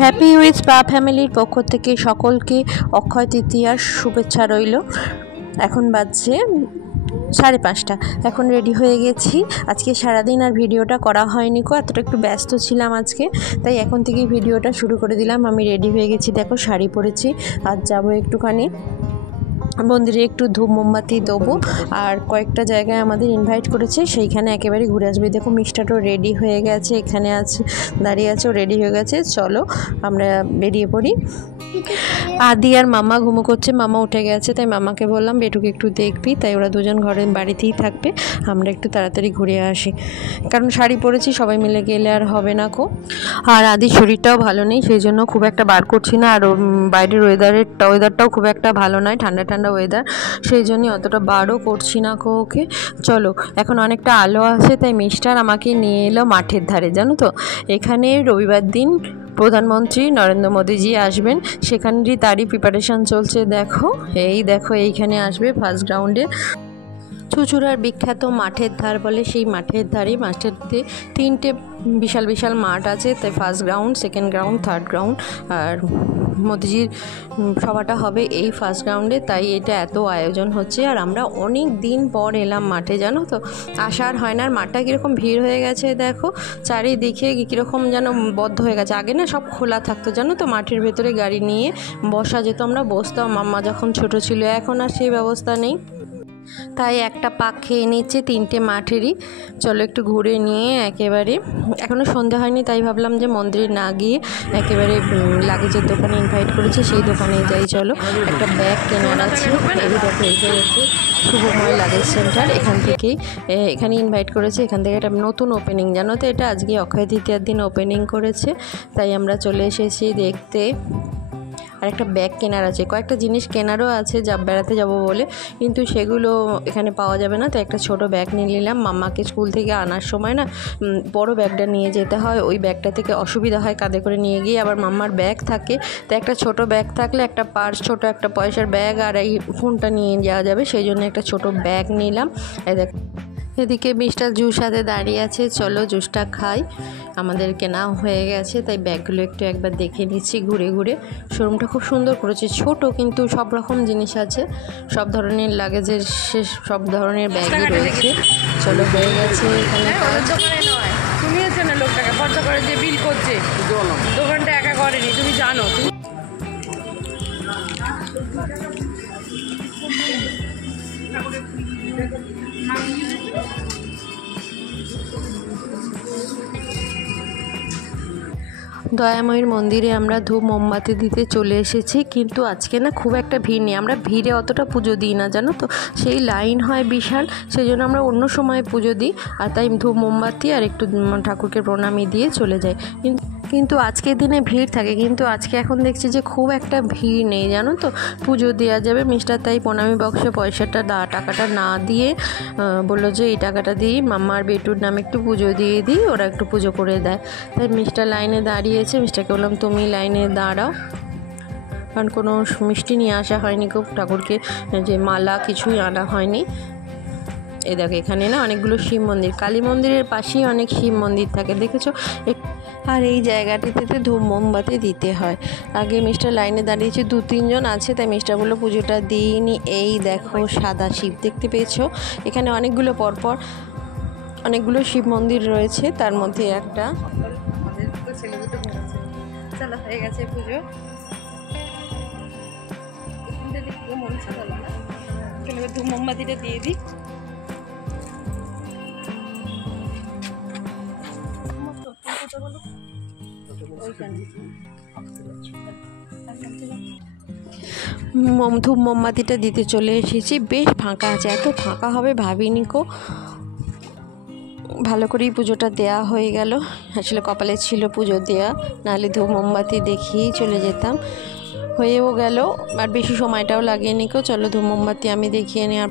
Happy with spa ফ্যামিলির পক্ষ থেকে সকলকে অক্ষয় তৃতীয়ার শুভেচ্ছা রইল। এখন বাজছে 5:30। এখন রেডি হয়ে গেছি। আজকে সারাদিন আর ভিডিওটা করা হয়নি এতটা একটু ব্যস্ত ছিলাম আজকে, তাই এখন থেকেই ভিডিওটা শুরু করে দিলাম। আমি রেডি হয়ে গেছি, দেখো শাড়ি পরেছি। আজ যাবো একটুখানি মন্দিরে, একটু ধূপ মোমবাতি দেবো, আর কয়েকটা জায়গায় আমাদের ইনভাইট করেছে, সেইখানে একেবারে ঘুরে আসবে। দেখো মিষ্টাটাও রেডি হয়ে গেছে, এখানে আছে দাঁড়িয়ে আছে, ও রেডি হয়ে গেছে। চলো আমরা বেরিয়ে পড়ি। আদি আর মামা ঘুমো করছে, মামা উঠে গেছে, তাই মামাকে বললাম বেটুকে একটু দেখবি, তাই ওরা দুজন ঘরের বাড়িতেই থাকবে, আমরা একটু তাড়াতাড়ি ঘুরে আসি, কারণ শাড়ি পরেছি, সবাই মিলে গেলে আর হবে না আর আদির শরীরটাও ভালো নেই, সেই জন্য খুব একটা বার করছি না। আর বাইরের ওয়েদারটাও খুব একটা ভালো নয়, ঠান্ডা ঠান্ডা ওয়েদার, সেই জন্যই অতটা বারও করছি না ওকে। চলো, এখন অনেকটা আলো আছে, তাই মিস্টার আমাকে নিয়ে এলো মাঠের ধারে। জানো তো, এখানে রবিবার দিন প্রধানমন্ত্রী নরেন্দ্র মোদীজি আসবেন, সেখানেরই তারই প্রিপারেশান চলছে। দেখো এইখানে আসবে ফার্স্ট গ্রাউন্ডে। চুঁচুড়ার বিখ্যাত মাঠের ধার বলে, সেই মাঠের ধারেই, মাঠের 3টে বিশাল বিশাল মাঠ আছে, তাই first ground, second ground, third ground, আর মোদিজির সভাটা হবে এই ফার্স্ট গ্রাউন্ডে, তাই এটা এত আয়োজন হচ্ছে। আর আমরা অনেক দিন পর এলাম মাঠে, জানো তো, আসার হয় না। আর মাঠটা কীরকম ভিড় হয়ে গেছে দেখো, চারিদিকে কীরকম যেন বদ্ধ হয়ে গেছে। আগে না সব খোলা থাকতো, জানো তো, মাঠের ভেতরে গাড়ি নিয়ে বসা যেত, আমরা বসতাম মাম্মা যখন ছোট ছিল। এখন আর সেই ব্যবস্থা নেই, তাই একটা পাক খেয়ে নিচ্ছে 3টে মাঠেরই। চলো একটু ঘুরে নিয়ে একেবারে, এখনও সন্ধে হয়নি, তাই ভাবলাম যে মন্দিরে না গিয়ে একেবারে লাগেজের দোকানে ইনভাইট করেছে, সেই দোকানে যাই। চলো, একটা ব্যাগ কেনার আছে, এই দেখো এসে গেছে শুভময় লাগেজ সেন্টার, এখানে ইনভাইট করেছে। এখান থেকে একটা নতুন ওপেনিং, জানো তো, এটা আজকে অক্ষয় তৃতীয়ার দিন ওপেনিং করেছে, তাই আমরা চলে এসেছি দেখতে। আর একটা ব্যাগ কেনার আছে, কয়েকটা জিনিস কেনারও আছে, বেড়াতে যাব বলে, কিন্তু সেগুলো এখানে পাওয়া যাবে না, তাই একটা ছোট ব্যাগ নিয়ে নিলাম। মাম্মাকে স্কুল থেকে আনার সময় না বড় ব্যাগটা নিয়ে যেতে হয়, ওই ব্যাগটা থেকে অসুবিধা হয় কাঁধে করে নিয়ে গিয়ে, আবার মাম্মার ব্যাগ থাকে, তাই একটা ছোট ব্যাগ থাকলে একটা পার্স, ছোট একটা পয়সার ব্যাগ আর এই ফোনটা নিয়ে যাওয়া যাবে, সেই জন্য একটা ছোট ব্যাগ নিলাম। এই দেখ, এদিকে মিস্টার জুস সাথে দাঁড়িয়ে আছে, চলো জুসটা খাই। আমাদের কেনা হয়ে গেছে, তাই ব্যাগগুলো একবার দেখে নিচ্ছি ঘুরে ঘুরে। শোরুমটা খুব সুন্দর করেছে, ছোট কিন্তু সব রকম জিনিস আছে, সব ধরনের লাগেজের সব ধরনের ব্যাগই রয়েছে। চলো, হয়ে গেছে এখানে তুমি হচ্ছে না লোকটাকে খরচা করে যে বিল করছে, দোকানটা একা করেনি, তুমি জানো। দয়াময়ীর মন্দিরে আমরা ধূপ মোমবাতি দিতে চলে এসেছি, কিন্তু আজকে না খুব একটা ভিড় নেই, আমরা ভিড়ে অতটা পুজো দিই না, জানো তো, সেই লাইন হয় বিশাল, সেই জন্য আমরা অন্য সময় পুজো দিই, আর তাই ধূপ মোমবাতি আর একটু ঠাকুরকে প্রণামী দিয়ে চলে যাই। কিন্তু আজকের দিনে ভিড় থাকে, কিন্তু আজকে এখন দেখছি যে খুব একটা ভিড় নেই, জানো তো, পুজো দেওয়া যাবে। মিস্টার তাই প্রণামী বক্সে টাকাটা না দিয়ে বললো যে এই টাকাটা দিই মাম্মার বেটুর নামে একটু পুজো দিয়ে দিই, ওরা একটু পুজো করে দেয়। তাই মিস্টার লাইনে দাঁড়িয়েছে, মিস্টারকে বললাম তুমি লাইনে দাঁড়াও, কারণ কোনো মিষ্টি নিয়ে আসা হয়নি, খুব ঠাকুরকে যে মালা কিছুই আনা হয়নি। এই দেখো, এখানে না অনেকগুলো শিব মন্দির, কালী মন্দিরের পাশেই অনেক শিব মন্দির থাকে, দেখেছো। আর এই জায়গাটিতে ধূপ মোমবাতি দিতে হয়। আগে মিস্টার লাইনে দাঁড়িয়েছে, 2-3 জন আছে, তাই মিস্টার বললো পুজোটা দিইনি। এই দেখো সাদা শিব দেখতে পেয়েছো, এখানে অনেকগুলো পরপর অনেকগুলো শিব মন্দির রয়েছে, তার মধ্যে একটা। চলো, হয়ে গেছে পুজো। ধূপ মোমবাতিটা দিয়ে দিই। ধূপ মোমবাতিটা দিতে চলে এসেছি, বেশ ফাঁকা আছে, এত ফাঁকা হবে ভাবিনি ভালো করেই পুজোটা দেয়া হয়ে গেল। আসলে কপালে ছিল পুজো দেয়া, নাহলে ধূপ মোমবাতি দেখিয়েই চলে যেতাম। হয়েও গেল, আর বেশি সময়টাও লাগেনি চলো ধূপ মোমবাতি আমি দেখিয়ে নিই, আর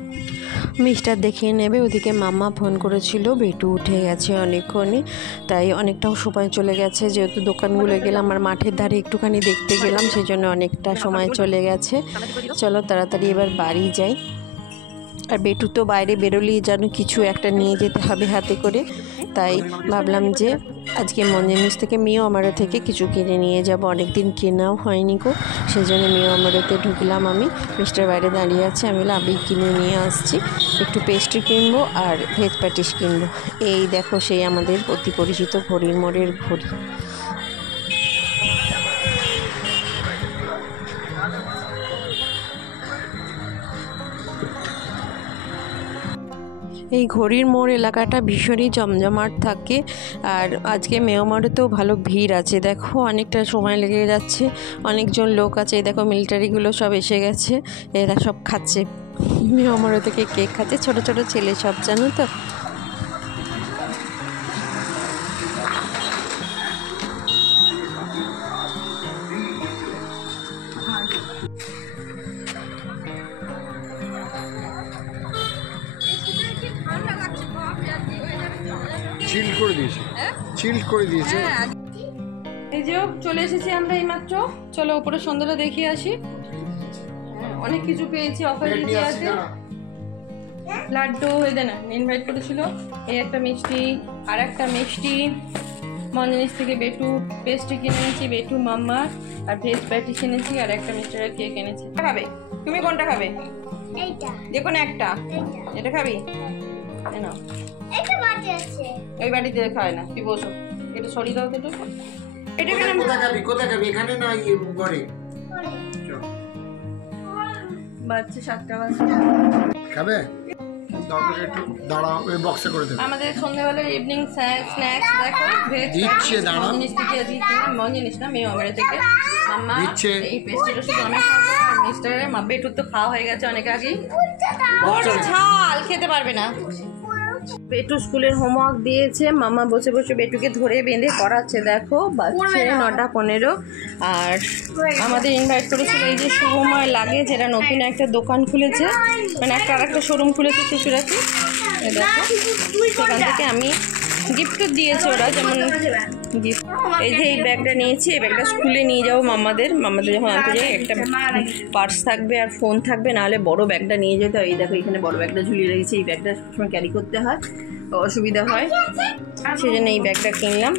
মিস্টার দেখিয়ে নেবে। ওদিকে মাম্মা ফোন করেছিল, বেটু উঠে গেছে অনেকক্ষণই, তাই অনেকটাও সময় চলে গেছে, যেহেতু দোকানগুলো গেলাম আর মাঠের ধারে একটুখানি দেখতে গেলাম, সেই জন্য অনেকটা সময় চলে গেছে। চলো তাড়াতাড়ি এবার বাড়ি যাই। আর বেটু তো বাইরে বেরোলেই যেন কিছু একটা নিয়ে যেতে হবে হাতে করে, তাই ভাবলাম যে আজকে মঞ্জিনিস থেকে মিও আমারো থেকে কিছু কিনে নিয়ে যাব। অনেকদিন কেনাও হয়নি গো, সেই জন্য মিও আমারোতে ঢুকলাম আমি। মিস্টার বাইরে দাঁড়িয়ে আছে, আমি লাভি কিনে নিয়ে আসছি। একটু পেস্ট্রি কিনবো আর ভেজ প্যাটিস কিনবো। এই দেখো সেই আমাদের অতি পরিচিত ঘড়ির মোড়ের ঘড়ি। এই ঘড়ির মোড় এলাকাটা ভীষণই জমজমাট থাকে, আর আজকে মেয়মারেতেও ভালো ভিড় আছে। দেখো অনেকটা সময় লেগে যাচ্ছে, অনেকজন লোক আছে। এই দেখো মিলিটারিগুলো সব এসে গেছে, এরা সব খাচ্ছে মেয়মারে থেকে কেক খাচ্ছে, ছোট ছোট ছেলে সব, জানো তো। চিল করে দিয়েছে, চিল করে দিয়েছে। এই যে চলে এসেছি আমরা এইমাত্র। চলো উপরে সন্ধ্যাটা দেখিয়ে আসি। অনেক কিছু পেয়েছি, অফার দিতে আছে। লাড্ডু এই না ইনভাইট করেছিল। এই একটা মিষ্টি, আর একটা মিষ্টি। মঞ্জিনিস থেকে বেটু পেস্ট্রি কিনে এনেছি, বেটু মাম্মা, আর ভেজ প্যাটিস এনেছি, আর একটা মিষ্টির কেক এনেছি। খাবে তুমি? কোনটা খাবে? এইটা যে কোনো একটা। এইটা এটা খাবি? না এটা বাটি আছে ওই বাড়িতে খায় না, তুই বসো। এটা সরিয়ে দাও তো। এটা কেন? কোথায় খাবি? এখানে না ঘরে বাচ্চা 7টা বাজে। খাবে? দরকার একটু দাঁড়াও, ওই বক্সে করে দেবে। আমাদের সন্ধ্যাবেলার ইভিনিং স্ন্যাক্স দেখো, ভেজ দিচ্ছে, দাঁড়াও। জিনিস থেকে দিচ্ছি, মন জিনিস না, মেয়ে আমার থেকে মাম্মা দিচ্ছে। এই পেস্ট্রিটা শুধু আমি খাবো, আর মিস্টারের মা বেটুর তো খাওয়া হয়ে গেছে অনেক আগেই। ওটা ঝাল খেতে পারবে না। বেটু স্কুলের হোমওয়ার্ক দিয়েছে, মামা বসে বসে বেটুকে ধরে বেঁধে করাচ্ছে। দেখো বাচ্চা 9:15। আর আমাদের ইনভাইট করেছিল এই যে শুভময় লাগে, যেটা নতুন একটা দোকান খুলেছে, মানে একটা আর একটা শোরুম খুলেছে চুচুড়াতে। দেখো সেখান থেকে আমি গিফটও দিয়েছে ওরা, যেমন গিফট এই যে এই ব্যাগটা নিয়েছি। এই ব্যাগটা স্কুলে নিয়ে যাবো মামাদের যখন আনতে যাই। একটা পার্স থাকবে আর ফোন থাকবে, নাহলে বড় ব্যাগটা নিয়ে যেতে হয়। এই দেখো এখানে বড় ব্যাগটা ঝুলিয়ে রেখেছি, এই ব্যাগটা সবসময় ক্যারি করতে হয়, অসুবিধা হয়, সেই জন্য এই ব্যাগটা কিনলাম।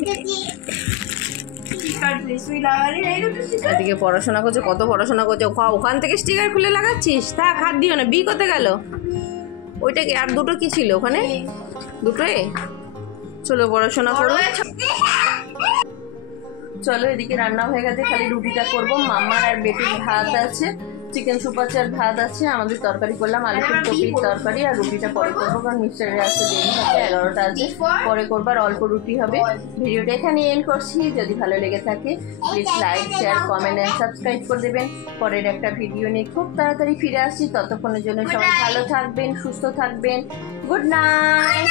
এদিকে পড়াশোনা করছে, কত পড়াশোনা করছে। ওখান থেকে স্টিকার খুলে লাগাচ্ছিস? থাক, হাত দিও না। বি কোথায় গেল? ওইটাকে আর দুটো কি ছিল ওখানে? দুটোই। চলো পড়াশোনা করো। চলো এদিকে রান্না হয়ে গেছে, খালি রুটিটা করবো। মাম্মার আর বেটির ভাত আছে, চিকেন সুপ আছে আর ভাত আছে। আমাদের তরকারি করলাম, আলু ফুলকপির তরকারি, আর রুটিটা পরে করবো, কারণ মিক্সচারে আসতে দেরি হবে, 11টা আছে, পরে করবো, আর অল্প রুটি হবে। ভিডিওটা এখানে এন্ড করছি। যদি ভালো লেগে থাকে please like, share, comment and subscribe করে দেবেন। পরের একটা ভিডিও নিয়ে খুব তাড়াতাড়ি ফিরে আসছি। ততক্ষণের জন্য সবাই ভালো থাকবেন, সুস্থ থাকবেন। Good night.